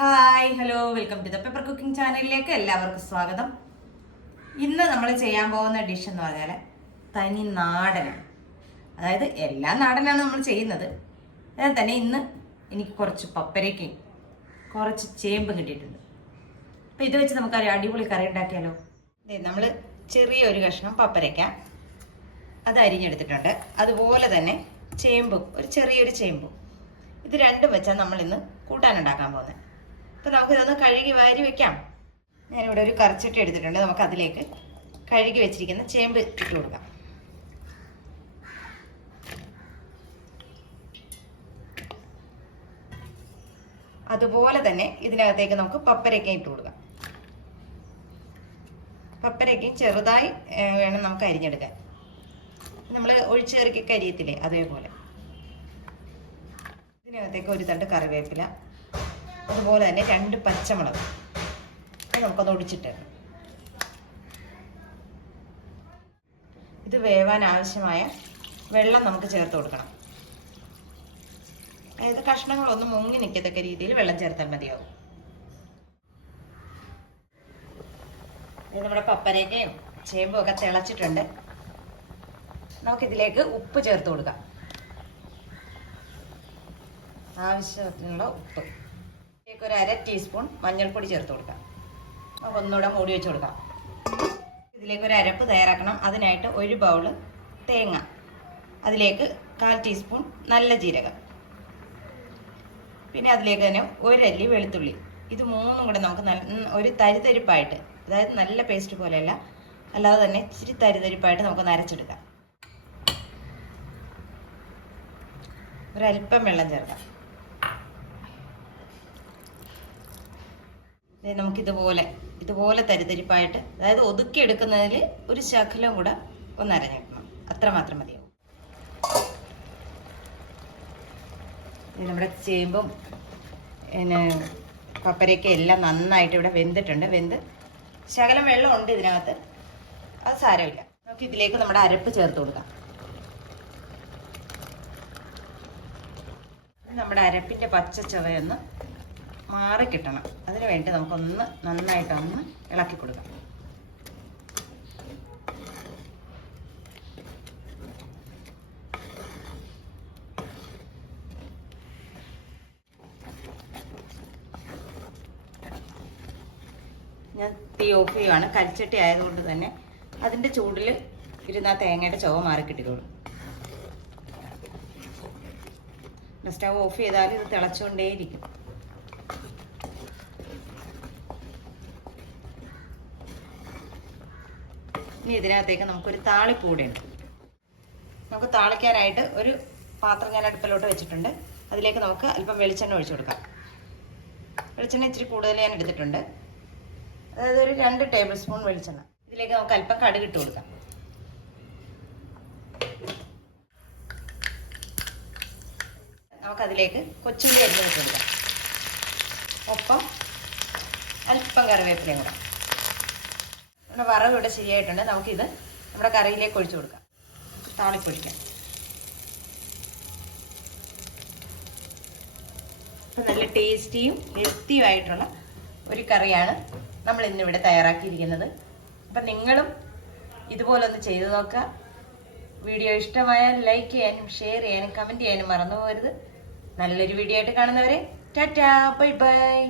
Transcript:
Hi hello welcome to the paper cooking ചാനലിലേക്ക് എല്ലാവർക്കും സ്വാഗതം. ഇന്ന് നമ്മൾ ചെയ്യാൻ പോകുന്ന ഡിഷ് എന്ന് പറഞ്ഞാൽ തനി നാടനാണ്. അതായത് എല്ലാ നാടനാണ് നമ്മൾ ചെയ്യുന്നത്. എന്നാൽ തന്നെ ഇന്ന് എനിക്ക് കുറച്ച് പപ്പരയ്ക്കും കുറച്ച് ചേമ്പും കിട്ടിയിട്ടുണ്ട്. അപ്പോൾ ഇത് വെച്ച് നമുക്ക് അടിപൊളി കറി ഉണ്ടാക്കിയാലോ? നമ്മൾ ചെറിയൊരു കഷ്ണം പപ്പരയ്ക്ക അത് അരിഞ്ഞെടുത്തിട്ടുണ്ട്. അതുപോലെ തന്നെ ചേമ്പും ഒരു ചെറിയൊരു ചേമ്പും. ഇത് രണ്ടും ഇന്ന് കൂട്ടാനുണ്ടാക്കാൻ പോകുന്നത്. അപ്പോൾ നമുക്കിതൊന്ന് കഴുകി വാരി വെക്കാം. ഞാനിവിടെ ഒരു കറിച്ചിട്ട് എടുത്തിട്ടുണ്ട്. നമുക്ക് അതിലേക്ക് കഴുകി വെച്ചിരിക്കുന്ന ചേമ്പ് ഇട്ട് കൊടുക്കാം. അതുപോലെ തന്നെ ഇതിനകത്തേക്ക് നമുക്ക് പപ്പരക്കയും ഇട്ട് കൊടുക്കാം. പപ്പരക്കയും ചെറുതായി വേണം നമുക്ക് അരിഞ്ഞെടുക്കാൻ. നമ്മൾ ഒഴിച്ചേറിക്കൊക്കെ അരിയത്തില്ലേ അതേപോലെ. ഇതിനകത്തേക്ക് ഒരു തണ്ട് കറിവേപ്പില അതുപോലെ തന്നെ രണ്ട് പച്ചമുളക്. അത് നമുക്കത് ഒടിച്ചിട്ട് ഇത് വേവാൻ ആവശ്യമായ വെള്ളം നമുക്ക് ചേർത്ത് കൊടുക്കണം. അതായത് കഷ്ണങ്ങളൊന്നും മുങ്ങി നിൽക്കത്തക്ക രീതിയിൽ വെള്ളം ചേർത്താൽ മതിയാവും. നമ്മുടെ പപ്പരയ്ക്കയും ചേമ്പും ഒക്കെ തിളച്ചിട്ടുണ്ട്. നമുക്കിതിലേക്ക് ഉപ്പ് ചേർത്ത് കൊടുക്കാം. ആവശ്യത്തിനുള്ള ഉപ്പ്. ഇതിലേക്ക് ഒരു അര ടീസ്പൂൺ മഞ്ഞൾപ്പൊടി ചേർത്ത് കൊടുക്കാം. നമുക്ക് ഒന്നുകൂടെ മൂടി വെച്ച് കൊടുക്കാം. ഇതിലേക്ക് ഒരു അരപ്പ് തയ്യാറാക്കണം. അതിനായിട്ട് ഒരു ബൗൾ തേങ്ങ. അതിലേക്ക് കാൽ ടീസ്പൂൺ നല്ല ജീരകം. പിന്നെ അതിലേക്ക് തന്നെ ഒരല്ലി വെളുത്തുള്ളി. ഇത് മൂന്നും കൂടെ നമുക്ക് നല്ല ഒരു തരിതരിപ്പായിട്ട് അതായത് നല്ല പേസ്റ്റ് പോലെയല്ല. അല്ലാതെ തന്നെ ഇച്ചിരി തരിതരിപ്പായിട്ട് നമുക്ക് നരച്ചെടുക്കാം ഒരല്പം വെള്ളം ചേർക്കാം. നമുക്കിതുപോലെ ഇതുപോലെ തരിതരിപ്പായിട്ട് അതായത് ഒതുക്കി ഒതുക്കിയെടുക്കുന്നതിൽ ഒരു ശകലം കൂടെ ഒന്ന് അരഞ്ഞെടുക്കണം അത്ര മാത്രം മതിയാവും. നമ്മുടെ ചേമ്പും പിന്നെ പപ്പരയ്ക്ക എല്ലാം നന്നായിട്ട് ഇവിടെ വെന്തിട്ടുണ്ട്. വെന്ത് ശകലം വെള്ളമുണ്ട് ഇതിനകത്ത്. അത് സാരമില്ല. നമുക്ക് ഇതിലേക്ക് നമ്മുടെ അരപ്പ് ചേർത്ത് കൊടുക്കാം. നമ്മുടെ അരപ്പിന്റെ പച്ച ചവയൊന്ന് മാറി കിട്ടണം. അതിന് വേണ്ടി നമുക്കൊന്ന് നന്നായിട്ടൊന്ന് ഇളക്കി കൊടുക്കാം. ഞാൻ തീ ഓഫ് ചെയ്യുവാണ്. കരിച്ചട്ടി ആയതുകൊണ്ട് തന്നെ അതിന്റെ ചൂടിൽ ഇരുന്ന തേങ്ങയുടെ ചുവ മാറി കിട്ടിക്കോളും. സ്റ്റവ് ഓഫ് ചെയ്താൽ ഇത് തിളച്ചുകൊണ്ടേയിരിക്കും. ഇനി ഇതിനകത്തേക്ക് നമുക്കൊരു താളിപ്പൂടെ ഉണ്ട് നമുക്ക് താളിക്കാനായിട്ട് ഒരു പാത്രം ഞാൻ അടുപ്പിലോട്ട് വെച്ചിട്ടുണ്ട്. അതിലേക്ക് നമുക്ക് അല്പം വെളിച്ചെണ്ണ ഒഴിച്ചു കൊടുക്കാം. വെളിച്ചെണ്ണ ഇച്ചിരി കൂടുതൽ ഞാൻ എടുത്തിട്ടുണ്ട്. അതായത് ഒരു രണ്ട് ടേബിൾ സ്പൂൺ വെളിച്ചെണ്ണ. ഇതിലേക്ക് നമുക്ക് അല്പം കടുക് ഇട്ട് കൊടുക്കാം. നമുക്കതിലേക്ക് കൊച്ചുള്ളി അരിഞ്ഞ് വെച്ചു കൊടുക്കാം. ഒപ്പം അല്പം കറിവേപ്പിലയും കൂടെ. നമ്മുടെ വറവ് ഇവിടെ ശരിയായിട്ടുണ്ട്. നമുക്കിത് നമ്മുടെ കറിയിലേക്ക് ഒഴിച്ചു കൊടുക്കാം. താളിപ്പൊഴിക്കാം. നല്ല ടേസ്റ്റിയും ഹെൽത്തിയും ആയിട്ടുള്ള ഒരു കറിയാണ് നമ്മൾ ഇന്നിവിടെ തയ്യാറാക്കിയിരിക്കുന്നത്. അപ്പം നിങ്ങളും ഇതുപോലെ ഒന്ന് ചെയ്തു നോക്കുക. വീഡിയോ ഇഷ്ടമായാൽ ലൈക്ക് ചെയ്യാനും ഷെയർ ചെയ്യാനും കമന്റ് ചെയ്യാനും മറന്നു പോകരുത്. നല്ലൊരു വീഡിയോ ആയിട്ട് കാണുന്നവരെ ടാറ്റാ ബൈ ബൈ